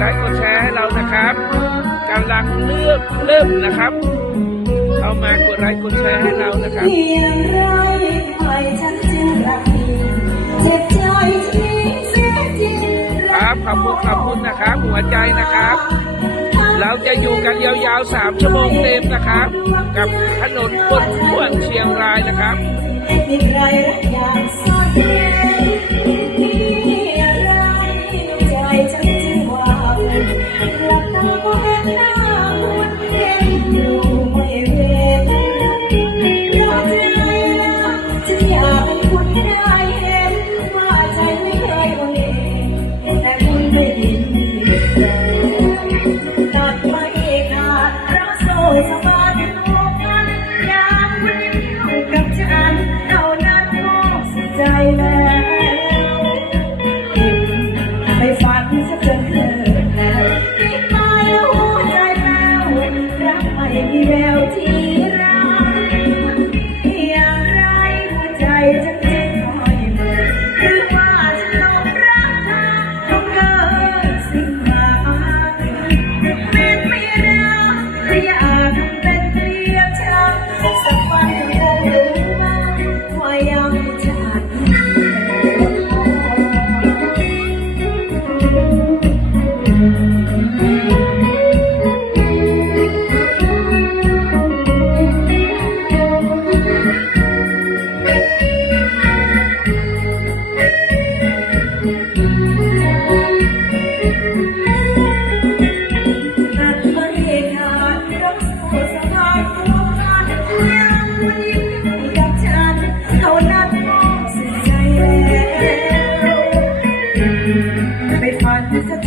ไลค์กดแชร์ให้เรานะครับกำลังเลือกเริ่มนะครับเข้ามากดไลค์กดแชร์ให้เรานะครับครับขอบคุณขอบคุณนะครับ หัวใจนะครับ เราจะอยู่กันยาวๆสามชั่วโมงเต็มนะครับ กับถนนคนท้วเชียงรายนะครับ ท่านั้นก็สุดใจแล้วไม่ฝันสักจนเกิดแล้วคิดมาแล้วหัวใจแป้วรักไม่มีแววที่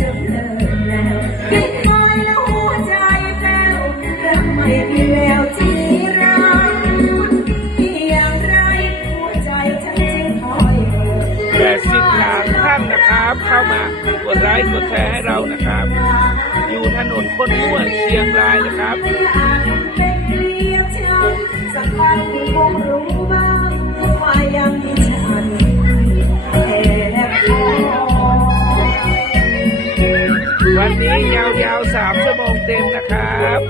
ฝันจะจนเลิศแล้วคิดไปแล้วหัวใจแป้วรักไม่มีแววที่รักอย่างไรหัวใจฉันจึงคอยเอ่ยแต่สิทธิ์ทางท่านนะครับ เข้ามากดไลค์กดแชร์ให้เรานะครับ อยู่ถนนคนท้วนเชียงรายนะครับ วันนี้ยาวๆสามชั่วโมงเต็มนะครับ